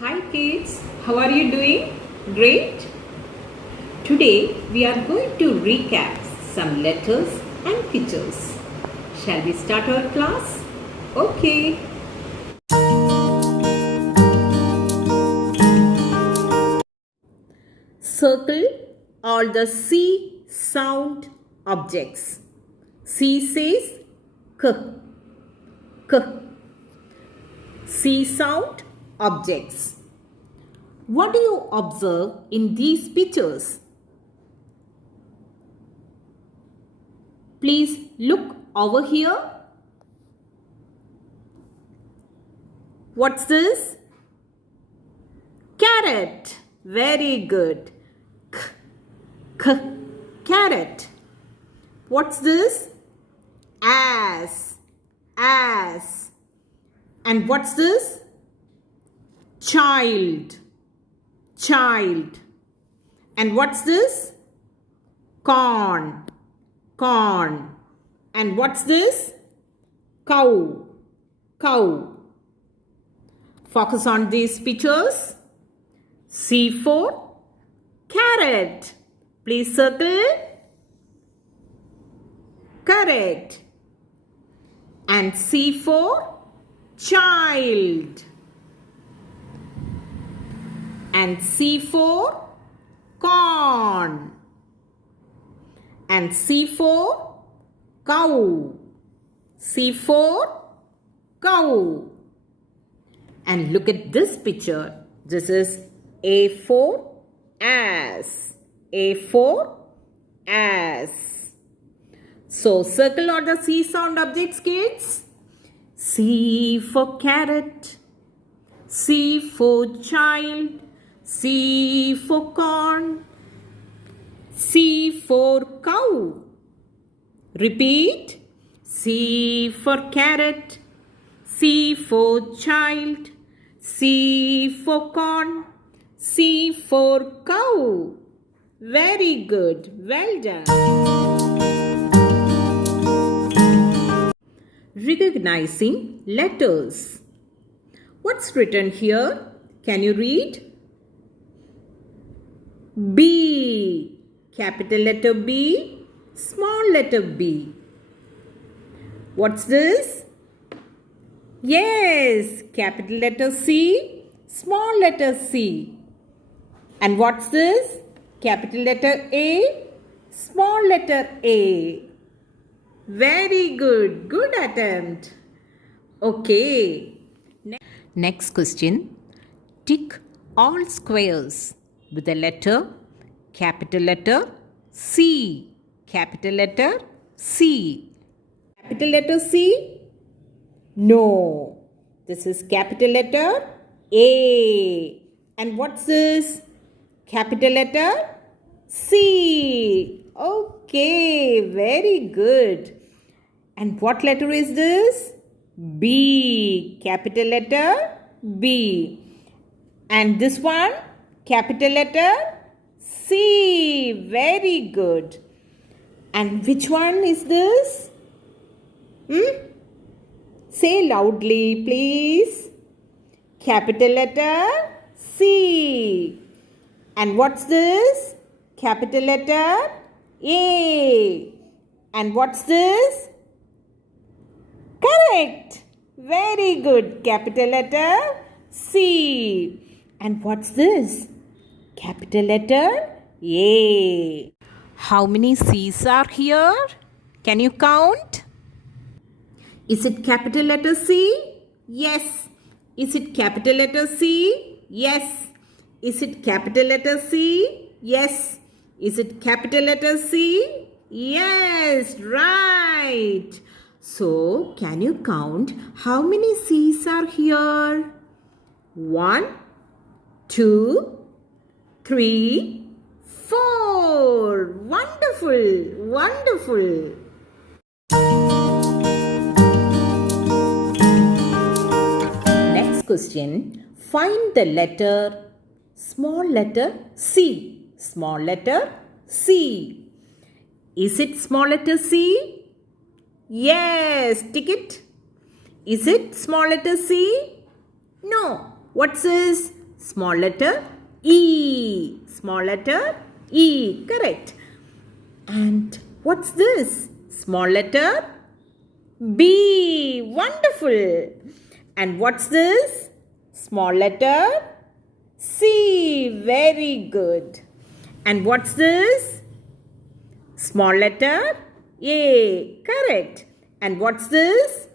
Hi kids, how are you doing? Great. Today we are going to recap some letters and pictures. Shall we start our class? Okay. Circle all the C sound objects. C says k, k. C sound objects. What do you observe in these pictures? Please look over here. What's this? Carrot. Very good. K, k, carrot. What's this? Ass. Ass. And what's this? Child. Child. And what's this? Corn. Corn. And what's this? Cow. Cow. Focus on these pictures. C for carrot. Please circle. Correct. And C for child. And C for corn. And C for cow. C for cow. And look at this picture. This is A for ass. A for ass. So circle all the C sound objects, kids. C for carrot. C for child. C for corn. C for cow. Repeat. C for carrot. C for child. C for corn. C for cow. Very good. Well done. Recognizing letters. What's written here? Can you read? B. Capital letter B. Small letter B. What's this? Yes, capital letter C. Small letter C. And what's this? Capital letter A. Small letter A. Very good. Good attempt. Okay. Next question. Tick all squares with the letter, capital letter C. Capital letter C. Capital letter C? No. This is capital letter A. And what's this? Capital letter C. Okay, very good. And what letter is this? B. Capital letter B. And this one? Capital letter C. Very good. And which one is this? Say loudly, please. Capital letter C. And what's this? Capital letter A. And what's this? Correct. Very good. Capital letter C. And what's this? Capital letter A. How many C's are here? Can you count? Is it capital letter C? Yes. Is it capital letter C? Yes. Is it capital letter C? Yes. Is it capital letter C? Yes. Right. So, can you count how many C's are here? 1, 2, 3, 4. Wonderful. Wonderful. Next question. Find the letter, small letter C. Small letter C. Is it small letter C? Yes, tick it. Is it small letter C? No. What's this? Small letter E. Small letter E. Correct. And what's this? Small letter B. Wonderful. And what's this? Small letter C. Very good. And what's this? Small letter A. Correct. And what's this?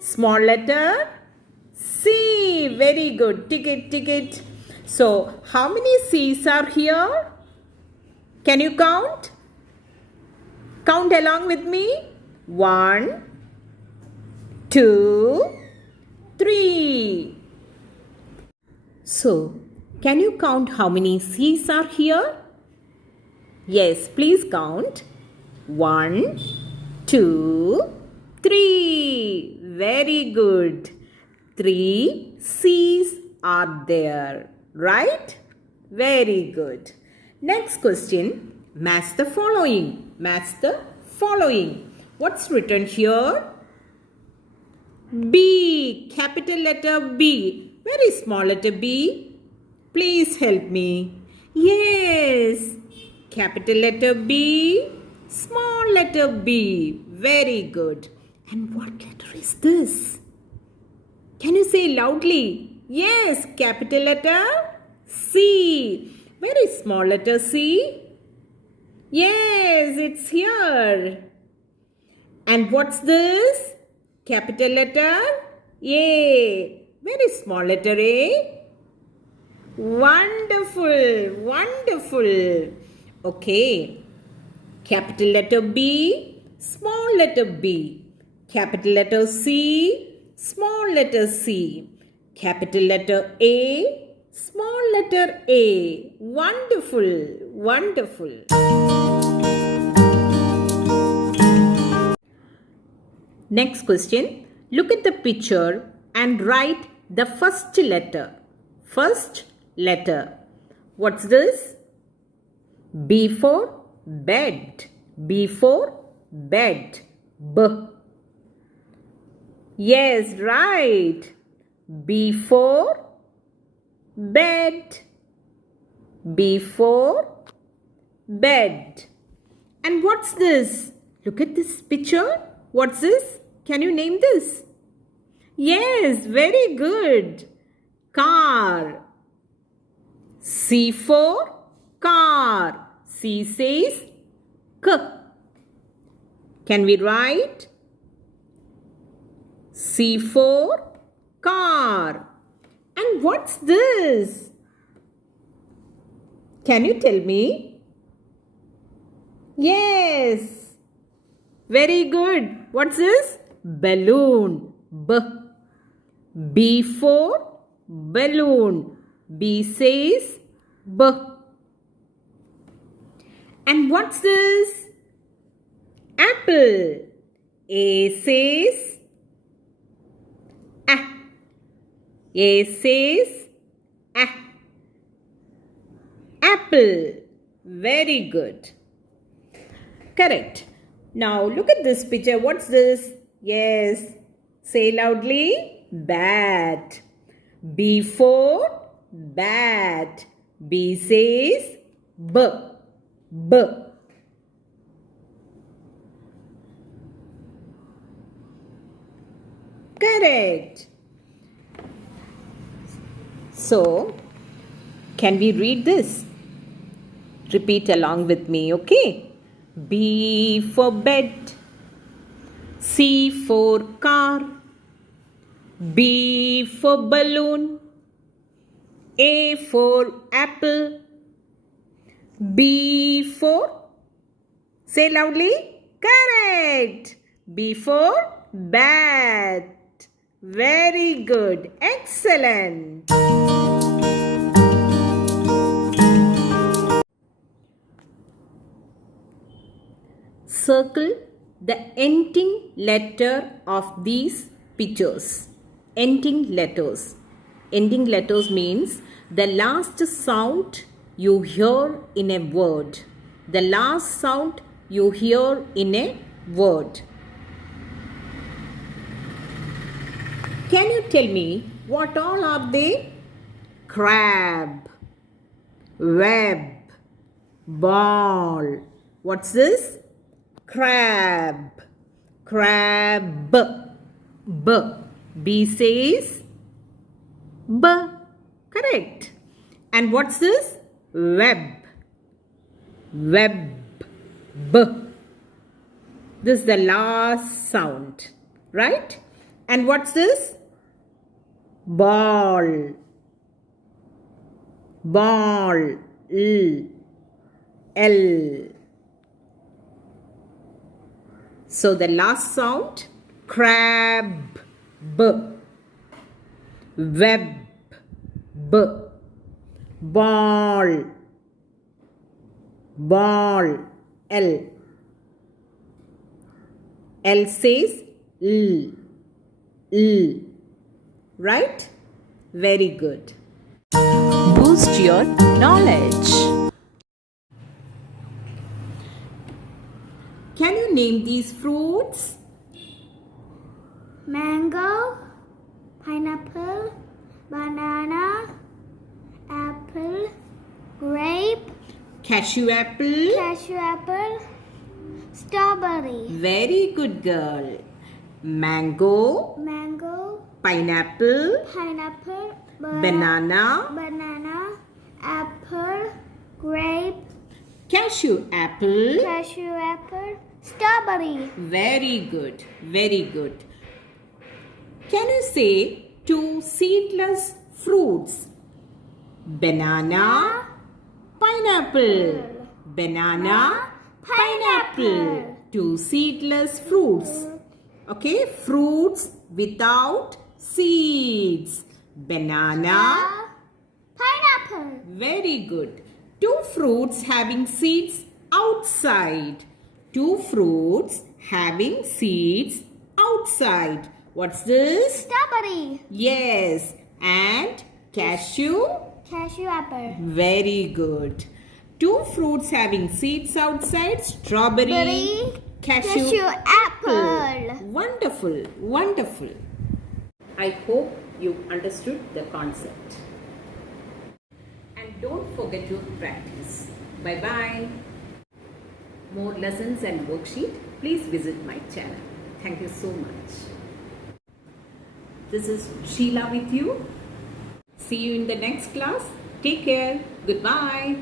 Small letter C. Very good. Tick it, tick it. So, how many C's are here? Can you count? Count along with me. 1, 2, 3. So, can you count how many C's are here? Yes, please count. 1, 2, 3. Very good. 3 C's are there, right? Very good. Next question. Match the following. Match the following. What's written here? B. Capital letter B. Very small letter B. Please help me. Yes. Capital letter B. Small letter B. Very good. And what letter is this? Can you say loudly? Yes. Capital letter C. Very small letter C. Yes, it's here. And what's this? Capital letter A. Very small letter A. Wonderful, wonderful. Okay. Capital letter B, small letter B. Capital letter C, small letter C. Capital letter A, small letter A. Wonderful, wonderful. Next question. Look at the picture and write the first letter. First letter. What's this? B for bed. B for bed. B. Yes, right. B for bed. B for bed. And what's this? Look at this picture. What's this? Can you name this? Yes, very good. Car. C for car. C says K. Can we write? C for car. And what's this? Can you tell me? Yes. Very good. What's this? Balloon. B. B for balloon. B says B. And what's this? Apple. A says A. A says A. Apple. Very good. Correct. Now look at this picture. What's this? Yes. Say loudly. Bat. B for bat. B says B. B. Correct. So, can we read this? Repeat along with me, okay? B for bed. C for car. B for balloon. A for apple. B for, say loudly, correct. B for bat. Very good. Excellent. Circle the ending letter of these pictures. Ending letters. Ending letters means the last sound you hear in a word. The last sound you hear in a word. Can you tell me what all are they? crab, web, ball. What's this? Crab. Crab. B. B says B. Correct. And what's this? Web. Web. B. This is the last sound. Right? And what's this? Ball. Ball. L. L. So the last sound, crab, B. Web, B. Ball, ball, L. L says L, L. Right? Very good. Boost your knowledge. Can you name these fruits? Mango, pineapple, banana, apple, grape, Cashew apple. strawberry. Very good girl. Mango, Mango, pineapple, banana, apple, grape, cashew apple. strawberry. Very good. Very good. Can you say two seedless fruits? Banana, pineapple. Banana, pineapple. Two seedless fruits. Okay, fruits without seeds. Banana, Pineapple. very good. Two fruits having seeds outside. Two fruits having seeds outside. What's this? Strawberry. Yes. And cashew? Cashew apple. Very good. Two fruits having seeds outside. Strawberry. Berry. Cashew apple. Wonderful. Wonderful. I hope you understood the concept. And don't forget to practice. Bye-bye. More lessons and worksheet, please visit my channel. Thank you so much. This is Sheila with you. See you in the next class. Take care. Goodbye.